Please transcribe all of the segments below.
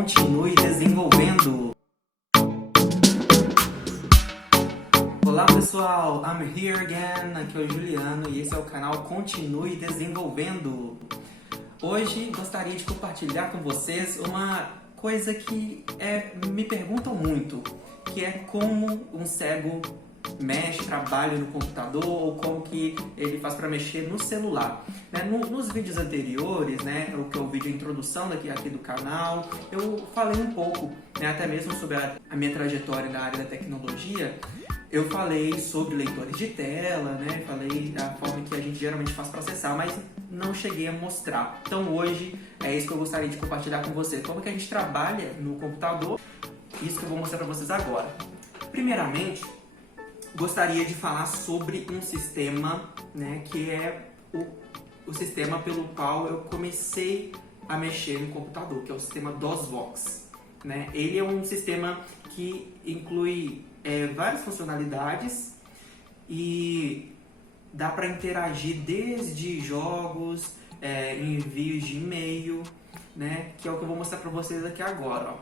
continue desenvolvendo. Olá pessoal, I'm here again, aqui é o Juliano e esse é o canal Continue Desenvolvendo. Hoje gostaria de compartilhar com vocês uma coisa que me perguntam muito, que é como um cego mexe, trabalha no computador ou como que ele faz para mexer no celular. Nos vídeos anteriores, o que é o vídeo introdução aqui do canal, eu falei um pouco, até mesmo sobre a minha trajetória na área da tecnologia. Eu falei sobre leitores de tela, falei da forma que a gente geralmente faz para acessar, mas não cheguei a mostrar. Então hoje é isso que eu gostaria de compartilhar com vocês, como que a gente trabalha no computador, isso que eu vou mostrar para vocês agora. Primeiramente, gostaria de falar sobre um sistema, que é o sistema pelo qual eu comecei a mexer no computador, que é o sistema DOSVox. Ele é um sistema que inclui várias funcionalidades e dá para interagir desde jogos, envios de e-mail, que é o que eu vou mostrar para vocês aqui agora.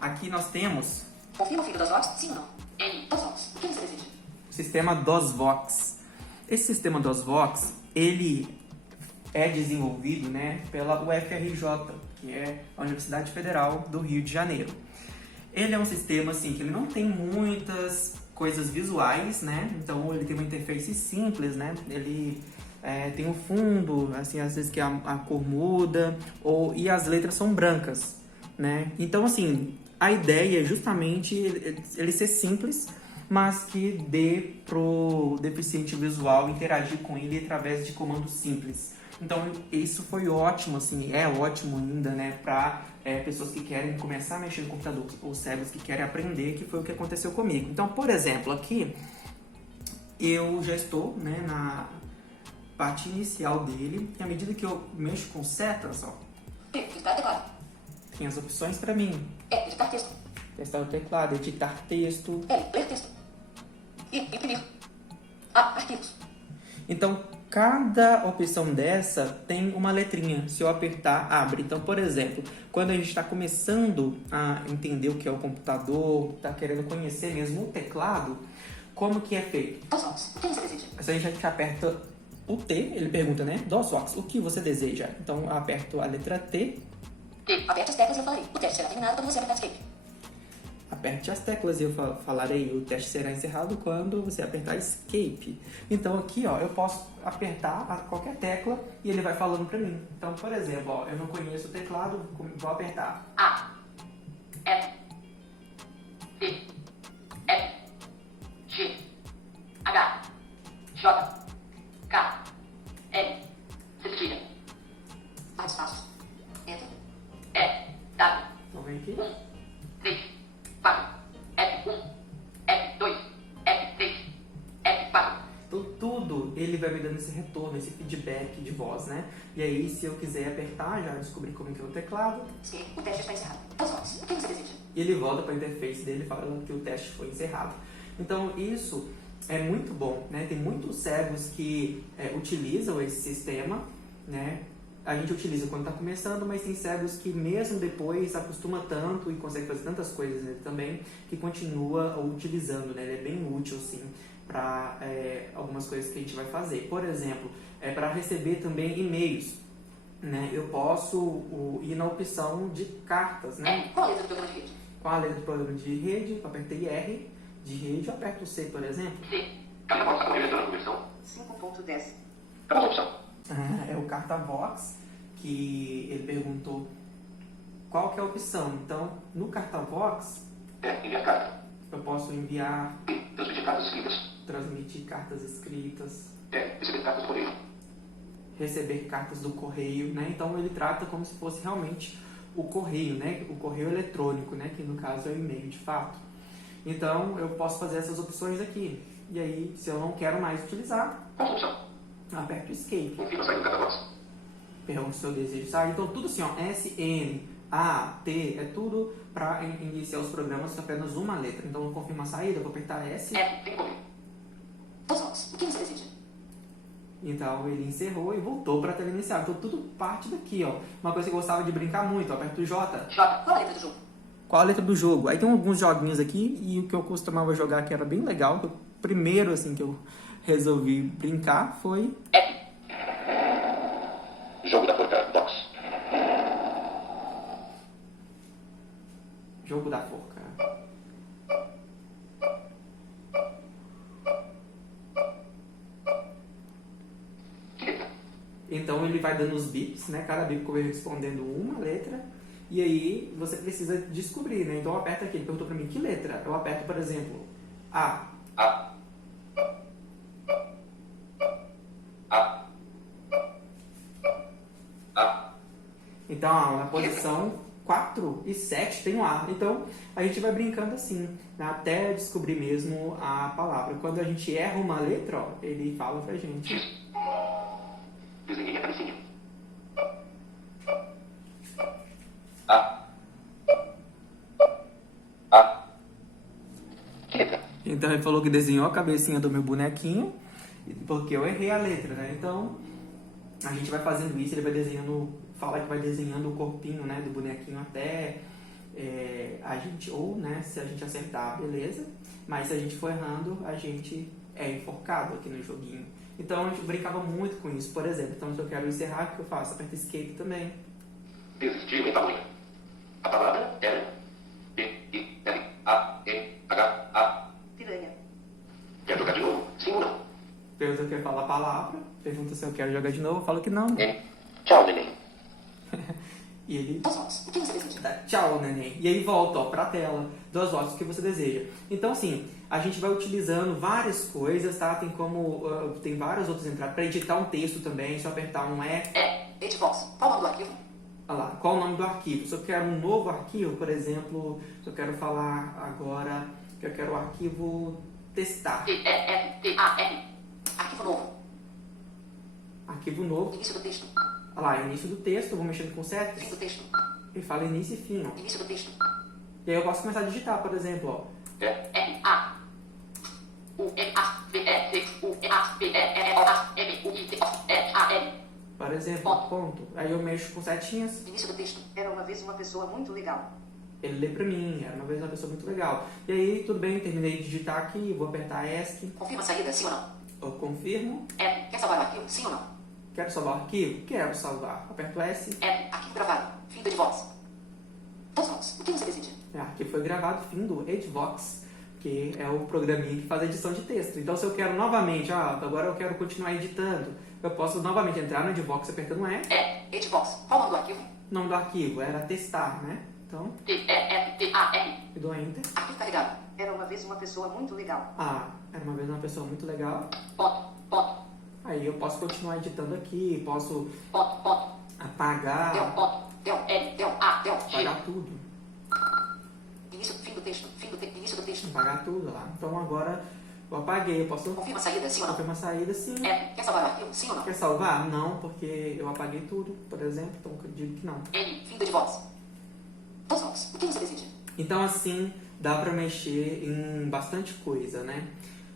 Aqui nós temos... Confirma o filho DOSVox? Sim ou não? DOSVox. O que você deseja? O sistema DOSVox. Esse sistema DOSVox, ele é desenvolvido pela UFRJ, que é a Universidade Federal do Rio de Janeiro. Ele é um sistema assim, que ele não tem muitas coisas visuais, então ele tem uma interface simples, ele tem um fundo, assim, às vezes que a cor muda, e as letras são brancas, Então, assim, a ideia é justamente ele ser simples, mas que dê pro deficiente visual interagir com ele através de comandos simples. Então, isso foi ótimo, assim, é ótimo ainda, para pessoas que querem começar a mexer no computador, ou cegos que querem aprender, que foi o que aconteceu comigo. Então, por exemplo, aqui, eu já estou, na parte inicial dele, e à medida que eu mexo com setas, tem as opções para mim. Editar texto. Testar o teclado, editar texto. Ler texto. Imprimir. Arquivos. Então, cada opção dessa tem uma letrinha. Se eu apertar, abre. Então, por exemplo, quando a gente está começando a entender o que é o computador, está querendo conhecer mesmo o teclado, como que é feito? DOSVox. O que você deseja? Se a gente aperta o T, ele pergunta, DOSVox, o que você deseja? Então, eu aperto a letra T. Aperte as teclas e eu falarei. O teste será terminado quando você apertar Escape. Aperte as teclas e eu falarei. O teste será encerrado quando você apertar Escape. Então aqui, eu posso apertar qualquer tecla e ele vai falando para mim. Então, por exemplo, eu não conheço o teclado, vou apertar A, F, D, F, G, H, J, K, L, cedilha. Mais fácil. Enter. E, W. Então vem aqui. 3, 4, F1, F2, F3, F4. Então tudo ele vai me dando esse retorno, esse feedback de voz, E aí, se eu quiser apertar, já descobri como que é o teclado. Escape. O teste está encerrado. DOSVox. O que você deseja? E ele volta para a interface dele falando que o teste foi encerrado. Então isso é muito bom, Tem muitos cegos que utilizam esse sistema, A gente utiliza quando está começando, mas tem cegos que mesmo depois acostuma tanto e consegue fazer tantas coisas nele também, que continua utilizando, Ele é bem útil, sim, para algumas coisas que a gente vai fazer. Por exemplo, para receber também e-mails, Eu posso ir na opção de cartas, Qual a letra do programa de rede? Qual a letra do programa de rede? Eu apertei R de rede, eu aperto C, por exemplo. C. Carta-vox, a eletrônica versão 5.10. Acabou a opção. É o Cartavox, que ele perguntou qual que é a opção. Então, no Cartavox, Enviar carta. eu posso enviar, Transmitir cartas escritas. transmitir cartas escritas, Receber cartas por correio. receber cartas do correio, Então, ele trata como se fosse realmente o correio, O correio eletrônico, que no caso é o e-mail de fato. Então, eu posso fazer essas opções aqui. E aí, se eu não quero mais utilizar, Qual a opção? aperto Escape. Confirma a saída do carta-vox. Pergunta se eu desejo sair. Então, tudo assim, S, N, A, T, é tudo para iniciar os programas com apenas uma letra. Então, eu confirmo a saída, vou apertar S. F. Tem que correr. DOSVox. O que você deseja? Então ele encerrou e voltou para a tela inicial. Então tudo parte daqui, ó. Uma coisa que eu gostava de brincar muito, ó, aperto o J. J. Qual a letra do jogo? Qual a letra do jogo? Aí tem alguns joguinhos aqui e o que eu costumava jogar que era bem legal, que o primeiro assim que eu resolvi brincar foi F. Jogo da forca. Box. Jogo da Forca. Então ele vai dando os bips, né? Cada bip vai respondendo uma letra. E aí você precisa descobrir, né? Então eu aperto aqui, ele perguntou pra mim que letra. Eu aperto, por exemplo, A. A. A. A. Então ó, na posição 4 e 7 tem o A. Então a gente vai brincando assim, né? Até descobrir mesmo a palavra. Quando a gente erra uma letra, ó, ele fala pra gente. Desenhei a cabecinha. A. A. Que letra? Então ele falou que desenhou a cabecinha do meu bonequinho, porque eu errei a letra, né? Então a gente vai fazendo isso, ele vai desenhando, fala que vai desenhando o corpinho, né, do bonequinho até a gente, ou, né, se a gente acertar, beleza. Mas se a gente for errando, a gente é enforcado aqui no joguinho. Então a gente brincava muito com isso, por exemplo. Então se eu quero encerrar, o que eu faço? Aperto escape também. Desistir em tamanho. A palavra era P-I-L-A-N-H-A. Piranha. Quer jogar de novo? Sim ou não? Pergunta se eu quero falar a palavra, pergunta se eu quero jogar de novo, eu falo que não. Tchau, neném. E ele Dois votos. O que você decide? dá tchau, neném. E aí volta, ó, pra tela, 2 votos, o que você deseja. Então, assim, a gente vai utilizando várias coisas, tá? Tem como, tem várias outras entradas. Para editar um texto também, se eu apertar um E. Editbox. Qual o nome do arquivo? Olha lá, qual o nome do arquivo? Se eu quero um novo arquivo, por exemplo, se eu quero falar agora que eu quero o arquivo testar. T-E-S-T-A-R. Arquivo novo. Arquivo novo. Início do texto. Olha lá, início do texto, eu vou mexendo com Fim setas. do texto. Ele fala início e fim, ó. Início do texto. E aí eu posso começar a digitar, por exemplo, ó. R-A-U-E-A-V-E-C-U-E-A-V-E-R-O-A-M-U-I-T-O-S-A-L. Por exemplo, ponto. Aí eu mexo com setinhas. Início do texto. Era uma vez uma pessoa muito legal. Ele lê pra mim, era uma vez uma pessoa muito legal. E aí, tudo bem, terminei de digitar aqui, vou apertar ESC. Confirma a saída, sim ou não? Eu confirmo. Quer salvar o arquivo, sim ou não? Quero salvar o arquivo? Quero salvar. Aperto S. Arquivo gravado. Fim do Edvox. Dois votos. O que você decide? Arquivo foi gravado, fim do Edvox, que é o programinha que faz a edição de texto. Então, se eu quero novamente, agora eu quero continuar editando, eu posso novamente entrar no Edvox apertando E. Edvox. Qual o nome do arquivo? O nome do arquivo era testar, né? Então, T-E-S-T-A-R. eu dou Enter. Arquivo carregado. Era uma vez uma pessoa muito legal. Era uma vez uma pessoa muito legal. Ponto. Aí eu posso continuar editando aqui, posso Ponto. apagar, Del, ponto. Del, L, Del, A, Del, G. apagar tudo. Fim do texto. Início do texto. Apagar tudo lá. Então agora eu apaguei, eu posso Confirma a saída, sim ou não? confirmar a saída, sim. Quer salvar o arquivo, sim ou não? Quer salvar? Não, porque eu apaguei tudo, por exemplo, então eu digo que não. Fim do Edvox. Dois votos. O que você decide? Então assim, dá pra mexer em bastante coisa, né?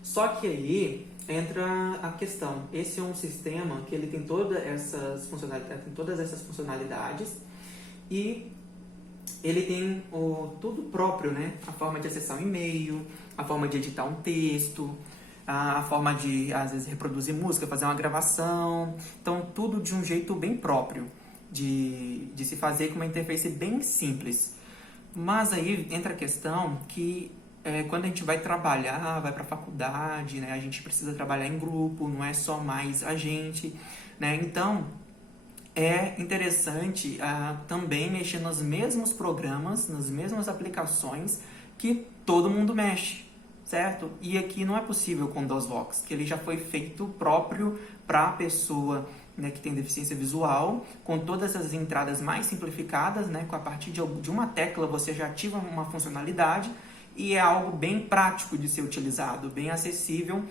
Só que aí entra a questão. Esse é um sistema que ele tem todas essas funcionalidades e ele tem tudo próprio, né? A forma de acessar um e-mail, a forma de editar um texto, a forma de, às vezes, reproduzir música, fazer uma gravação. Então, tudo de um jeito bem próprio de se fazer com uma interface bem simples. Mas aí entra a questão que quando a gente vai trabalhar, vai para a faculdade, né? A gente precisa trabalhar em grupo, não é só mais a gente, né? Então, é interessante também mexer nos mesmos programas, nas mesmas aplicações que todo mundo mexe, certo? E aqui não é possível com o DOSVox, que ele já foi feito próprio para a pessoa, né, que tem deficiência visual, com todas as entradas mais simplificadas, né? Com a partir de uma tecla você já ativa uma funcionalidade e é algo bem prático de ser utilizado, bem acessível,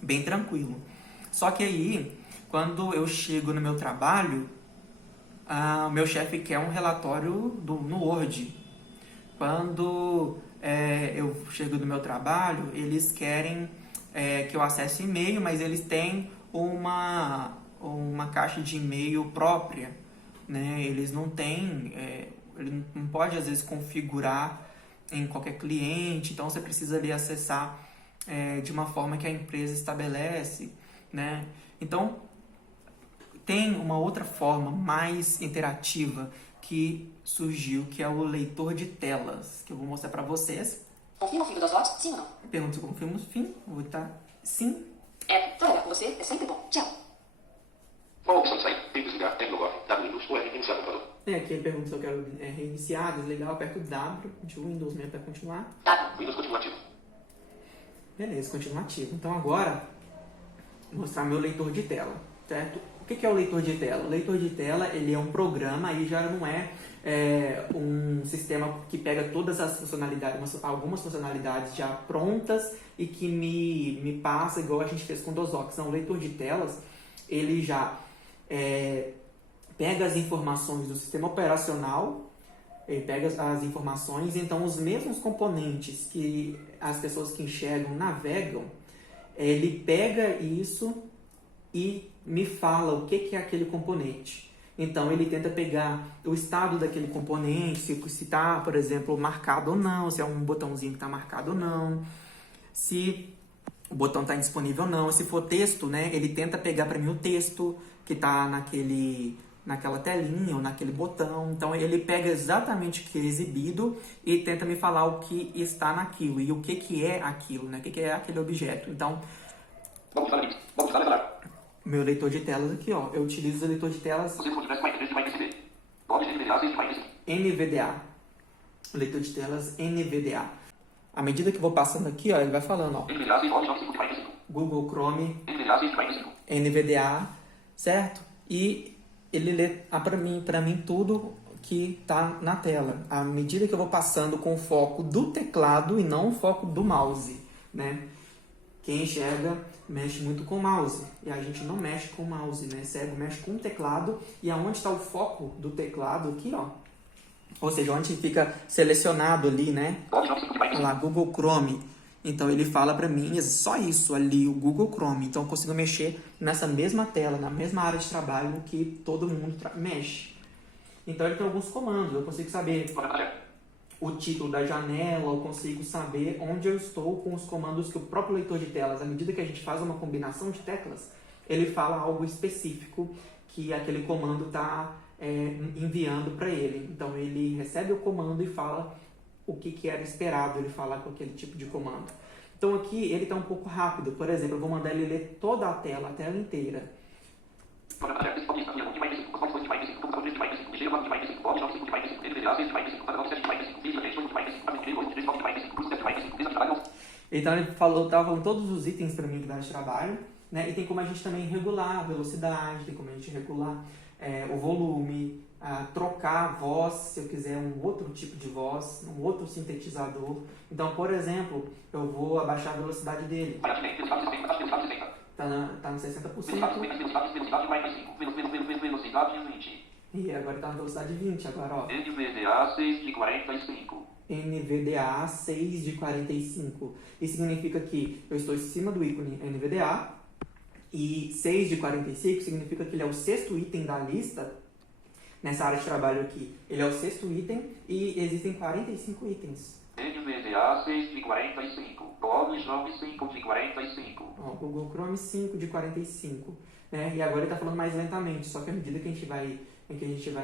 bem tranquilo. Só que aí, quando eu chego no meu trabalho, meu chefe quer um relatório no Word. Quando eu chego no meu trabalho, eles querem que eu acesse e-mail, mas eles têm uma caixa de e-mail própria, né? Eles não têm, ele não pode às vezes configurar em qualquer cliente, então você precisa ali acessar de uma forma que a empresa estabelece, né? Então tem uma outra forma mais interativa que surgiu, que é o leitor de telas, que eu vou mostrar para vocês. Confirma o fim das votos? Sim ou não? Pergunta se eu confirmo o fim, vou botar sim. Trabalhar com você é sempre bom. Tchau. Qual a opção de sair? Tem que desligar, tem que logar, dar Windows ou reiniciar o computador. Aqui ele pergunta se eu quero reiniciar, desligar, eu aperto W de Windows mesmo para continuar. Windows continua ativo. Beleza, continua ativo. Então agora, vou mostrar meu leitor de tela, certo? O que é o leitor de tela? O leitor de tela, ele é um programa, aí já não é um sistema que pega todas as funcionalidades, algumas funcionalidades já prontas e que me passa igual a gente fez com o DOSOX. Não, o leitor de telas, ele já pega as informações do sistema operacional, ele pega as informações, então os mesmos componentes que as pessoas que enxergam navegam, ele pega isso e me fala o que é aquele componente. Então ele tenta pegar o estado daquele componente, se está, por exemplo, marcado ou não, se é um botãozinho que está marcado ou não, se o botão está indisponível ou não. Se for texto, né, ele tenta pegar para mim o texto que está naquela telinha ou naquele botão. Então ele pega exatamente o que é exibido e tenta me falar o que está naquilo e o que é aquilo, né, o que é aquele objeto. Então, Vamos falar. meu leitor de telas aqui, ó, eu utilizo o leitor de telas Você não tivesse mais interesse, vai receber. Pode NVDA, você vai receber. NVDA. O leitor de telas NVDA. À medida que eu vou passando aqui, ó, ele vai falando, ó, NVDA, você pode, não, você vai receber. Google Chrome, NVDA, você vai receber. NVDA, certo? E ele lê para mim tudo que tá na tela. À medida que eu vou passando com o foco do teclado e não o foco do mouse, né? Quem enxerga mexe muito com o mouse e a gente não mexe com o mouse, né? Cego mexe com o teclado e aonde está o foco do teclado aqui, ó. Ou seja, onde fica selecionado ali, né? Olha lá, Google Chrome. Então ele fala para mim só isso ali, o Google Chrome. Então eu consigo mexer nessa mesma tela, na mesma área de trabalho que todo mundo mexe. Então ele tem alguns comandos, eu consigo saber o título da janela, eu consigo saber onde eu estou com os comandos que o próprio leitor de telas, à medida que a gente faz uma combinação de teclas, ele fala algo específico que aquele comando está enviando para ele. Então ele recebe o comando e fala o que era esperado ele falar com aquele tipo de comando. Então aqui ele está um pouco rápido. Por exemplo, eu vou mandar ele ler toda a tela inteira. Então ele estava falando todos os itens para mim que dá de trabalho, né? E tem como a gente também regular a velocidade, tem como a gente regular o volume, trocar a voz, se eu quiser um outro tipo de voz, um outro sintetizador. Então, por exemplo, eu vou abaixar a velocidade dele. Tá no 60%. E agora está na velocidade 20, agora ó. NVDA 6 de 45. NVDA 6 de 45. Isso significa que eu estou em cima do ícone NVDA e 6 de 45 significa que ele é o sexto item da lista nessa área de trabalho aqui. Ele é o sexto item e existem 45 itens. NVDA 6 de 45. Google Chrome 5 de 45. Ó, Google Chrome 5 de 45. Né? E agora ele está falando mais lentamente, só que à medida que a gente vai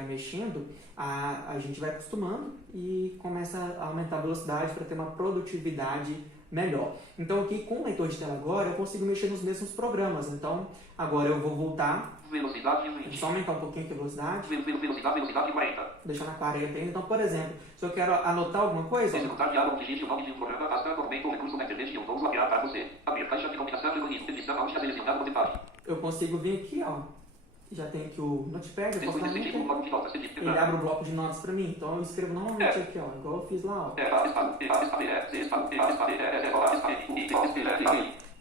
mexendo, a gente vai acostumando e começa a aumentar a velocidade para ter uma produtividade melhor. Então aqui com o leitor de tela agora eu consigo mexer nos mesmos programas. Então agora eu vou voltar. Velocidade 20. Só aumentar um pouquinho aqui a velocidade. Velocidade 40. Deixar na 40 ainda. Então, por exemplo, se eu quero anotar alguma coisa. Executar diálogo, digite o nome de um programa, tasca, documento ou recurso na internet e eu vou lapiar para você. Abrir caixa de combinação, edição, onde está selecionado no detalhe. Eu consigo vir aqui, ó. Já tem aqui o Notepad, eu posso dar ele abre o bloco de notas para mim. Então eu escrevo normalmente aqui, ó, igual eu fiz lá, ó.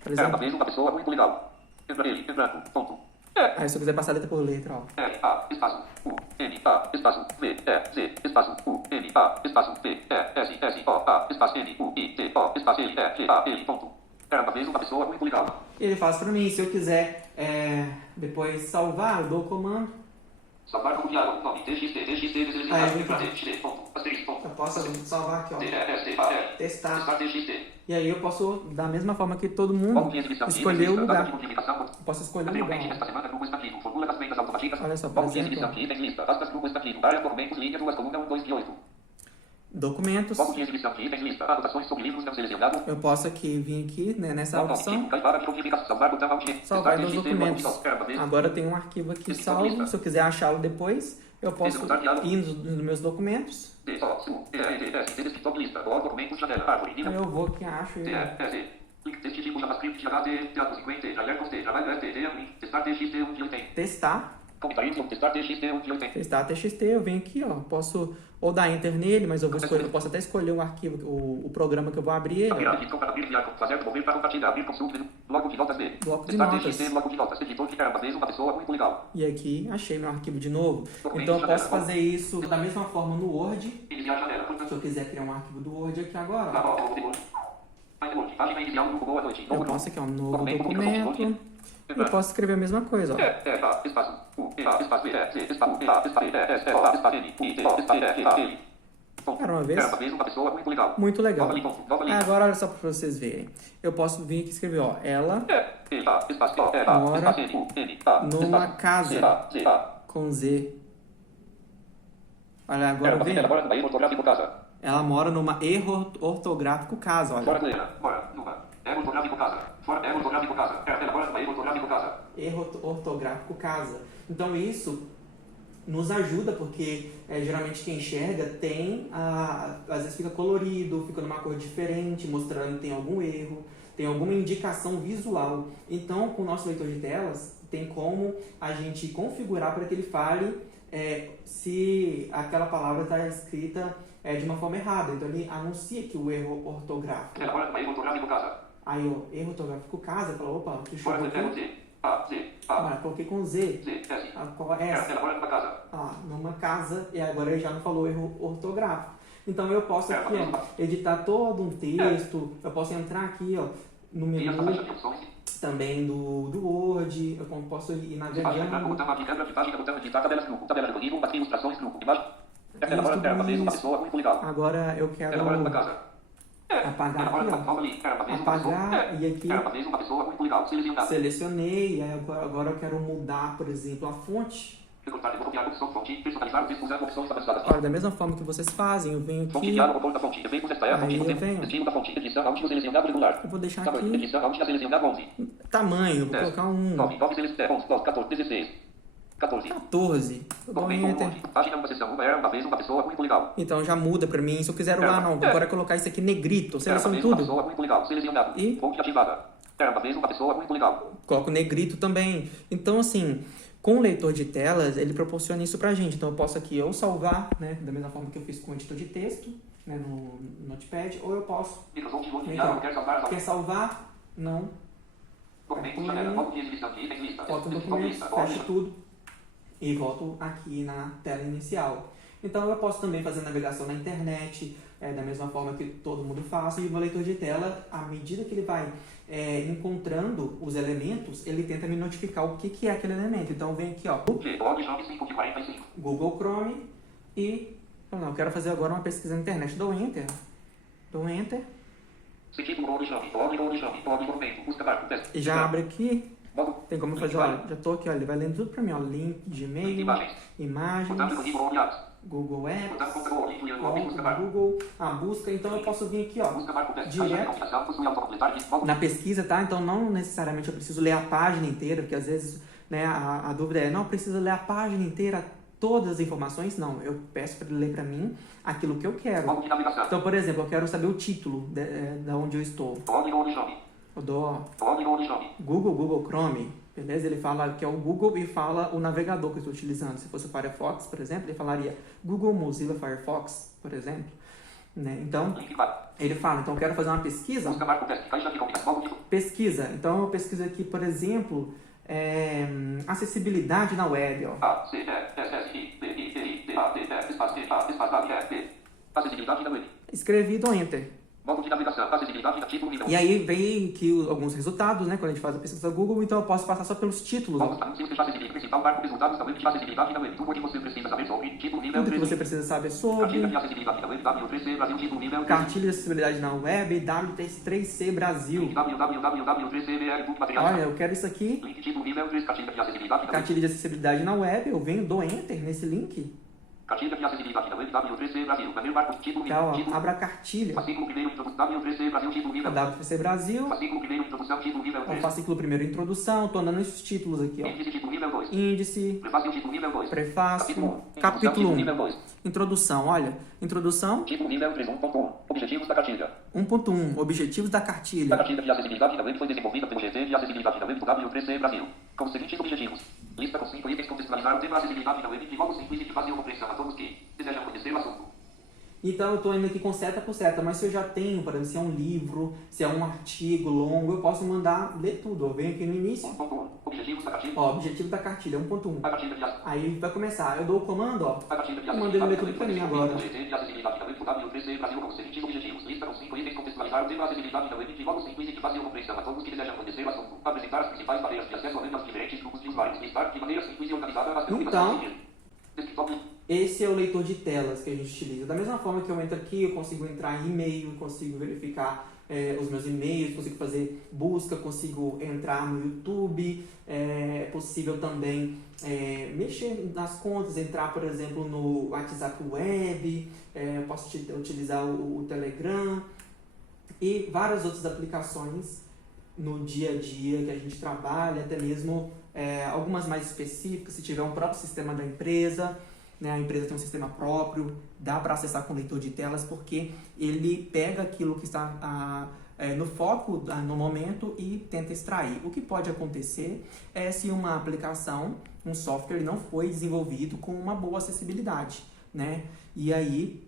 Por exemplo, uma pessoa muito legal. Entra ele, entrando, ponto. Aí se eu quiser passar letra por letra, ó. A, espaço, U, N, A, espaço, V, E, Z, espaço, U, N, A, espaço, V, E, S, S, O, A, espaço, N, U, I, T, O, espaço, L, E, G, A, L, ponto. Uma vez uma pessoa muito legal. Ele faz para mim, se eu quiser Depois salvar, eu dou o comando. Salvar como diálogo, nome, txt, Eu posso salvar aqui, ó. Testar. E aí eu posso, da mesma forma que todo mundo, escolher o lugar. Eu posso escolher o lugar. Olha só, por exemplo. Documentos. Eu posso aqui vir aqui, né, nessa opção. Salvar nos documentos. Agora eu tenho um arquivo aqui salvo. Se eu quiser achá-lo depois, eu posso ir nos meus documentos. Aí eu vou aqui e acho ele. Testar. Testar TXT, eu venho aqui, ó. Posso ou dar enter nele, mas eu posso até escolher o arquivo, o programa que eu vou abrir ele. Bloco de notas. E aqui achei meu arquivo de novo. Então eu posso fazer isso da mesma forma no Word. Se eu quiser criar um arquivo do Word aqui agora. Eu posso aqui, ó, um novo documento. Eu posso escrever a mesma coisa, ó. Era uma vez? Muito legal. Agora, olha só para vocês verem. Eu posso vir aqui e escrever, ó. Ela mora numa casa com Z. Olha, agora vem. Ela mora numa erro ortográfico casa, olha. Erro ortográfico casa. Então isso nos ajuda porque geralmente quem enxerga tem, às vezes fica colorido, fica numa cor diferente, mostrando que tem algum erro, tem alguma indicação visual. Então com o nosso leitor de telas tem como a gente configurar para que ele fale se aquela palavra está escrita de uma forma errada. Então ele anuncia que o erro ortográfico. Aí, ó, erro ortográfico casa, fala, opa, deixa eu ver. Coloquei com Z. Qual é essa? Numa casa, e agora ele já não falou erro ortográfico. Então eu posso aqui, ó, editar todo um texto, eu posso entrar aqui, ó, no menu também do Word, eu posso ir navegando. Agora eu quero apagar aqui, ó. Apagar e aqui selecionei, e aí agora eu quero mudar, por exemplo, a fonte. Olha, da mesma forma que vocês fazem, eu venho aqui, aí eu venho, eu vou deixar aqui tamanho, vou colocar um 14. Eu dou enter. Então já muda pra mim. Se eu quiser não, agora colocar isso aqui negrito, eu seleciono tudo. E coloco negrito também. Então assim, com o leitor de telas, ele proporciona isso pra gente. Então eu posso aqui ou salvar, né, da mesma forma que eu fiz com o editor de texto, né, no Notepad, ou eu posso. Quer salvar? Não. Foto do documento, fecho tudo e volto aqui na tela inicial. Então eu posso também fazer navegação na internet, da mesma forma que todo mundo faz, e o meu leitor de tela, à medida que ele vai encontrando os elementos, ele tenta me notificar o que é aquele elemento. Então vem aqui, ó, Google Chrome e eu quero fazer agora uma pesquisa na internet, dou enter. E já abre aqui. Tem como fazer, olha, já tô aqui, olha, ele vai lendo tudo pra mim, ó, link de e-mail, imagens, Google Apps, Google, a busca, então eu posso vir aqui, ó, direto na pesquisa, tá? Então não necessariamente eu preciso ler a página inteira, porque às vezes, né, a dúvida não precisa ler a página inteira, todas as informações, não, eu peço para ele ler para mim aquilo que eu quero. Então, por exemplo, eu quero saber o título da onde eu estou. Eu dou Google Chrome, beleza? Ele fala que é o Google e fala o navegador que eu estou utilizando. Se fosse o Firefox, por exemplo, ele falaria Google Mozilla Firefox, por exemplo. Né? Então, ele fala, então eu quero fazer uma pesquisa. Pesquisa. Então eu pesquiso aqui, por exemplo, acessibilidade na web. Ó. Escrevi e dou enter. Modo de navegação, acessibilidade, título, nível. E aí vem aqui alguns resultados, né? Quando a gente faz a pesquisa do Google, então eu posso passar só pelos títulos. Vamos anúncios de acessibilidade principal, marco resultados da web de acessibilidade da web. Tudo o que você precisa saber sobre título, nível. Tudo que você precisa saber sobre. Cartilha de acessibilidade da web, W3C Brasil, título, nível. Cartilha de acessibilidade na web, W3C Brasil. www.3cbr.material. Olha, eu quero isso aqui. Link, título, nível 3, cartilha de acessibilidade da web. Cartilha de acessibilidade na web, eu venho, dou Enter nesse link. Cartilha de acessibilidade da web, W3C Brasil. Primeiro marco, título, Então, nível. ó, abra a cartilha. Fascículo primeiro, introdução, W3C Brasil, título, nível. W3C Brasil. Fascículo primeiro, introdução, título, nível Ó, 3. fascículo primeiro, introdução. Tô dando esses títulos aqui, ó. Índice, título, nível 2. Índice, Prefácio, título, nível 2. prefácio, Capítulo capítulo 1. nível 2. Introdução, olha. Introdução Título, nível 3, 1.1. Objetivos da cartilha. 1.1. Objetivos da A cartilha. cartilha de acessibilidade da web foi desenvolvida pelo GT de acessibilidade da web do W3C Brasil. Com os seguintes objetivos. Lista com 5 itens contextualizar o tema acessibilidade da web de modo simples e de fácil compreensão a todos que desejam conhecer o assunto. Então eu estou indo aqui com seta por seta, mas se eu já tenho, por exemplo, se é um livro, se é um artigo longo, eu posso mandar ler tudo. Eu venho aqui no início, 1.1. Objetivos da cartilha. ó, objetivo da cartilha, 1.1. A cartilha de Aí vai começar, eu dou o comando, ó, A cartilha de eu mandei ler acessibilidade da tudo web pra foi mim desenvolvida agora. pelo GT de acessibilidade da web do W3C Brasil com os seguintes objetivos. Lista com 5 itens contextualizar o tema acessibilidade da web de modo simples e de fácil compreensão a todos que desejam conhecer o assunto. Apresentar as principais barreiras de acesso a web aos diferentes grupos de usuários. Listar de maneira simples e organizada as perguntas a seguir. Desktop. Esse é o leitor de telas que a gente utiliza. Da mesma forma que eu entro aqui, eu consigo entrar em e-mail, consigo verificar os meus e-mails, consigo fazer busca, consigo entrar no YouTube, é possível também mexer nas contas, entrar, por exemplo, no WhatsApp Web, eu posso utilizar o Telegram e várias outras aplicações no dia a dia que a gente trabalha, até mesmo algumas mais específicas, se tiver um próprio sistema da empresa, né, a empresa tem um sistema próprio, dá para acessar com leitor de telas, porque ele pega aquilo que está no foco no momento e tenta extrair. O que pode acontecer é se uma aplicação, um software não foi desenvolvido com uma boa acessibilidade, né? E aí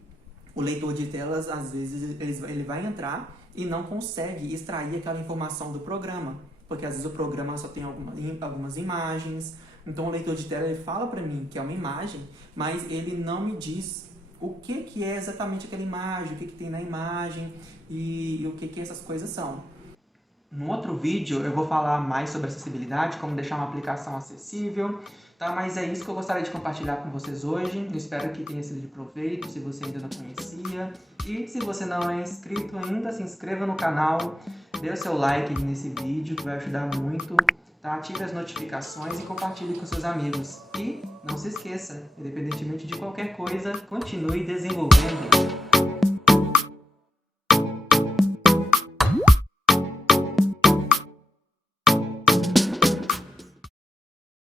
o leitor de telas, às vezes, ele vai entrar e não consegue extrair aquela informação do programa, porque às vezes o programa só tem algumas imagens. Então o leitor de tela ele fala para mim que é uma imagem, mas ele não me diz o que é exatamente aquela imagem, o que tem na imagem e o que essas coisas são. No outro vídeo eu vou falar mais sobre acessibilidade, como deixar uma aplicação acessível, tá? Mas é isso que eu gostaria de compartilhar com vocês hoje. Eu espero que tenha sido de proveito, se você ainda não conhecia. E se você não é inscrito ainda, se inscreva no canal, dê o seu like nesse vídeo, que vai ajudar muito. Tá? Ative as notificações e compartilhe com seus amigos. E não se esqueça, independentemente de qualquer coisa, continue desenvolvendo.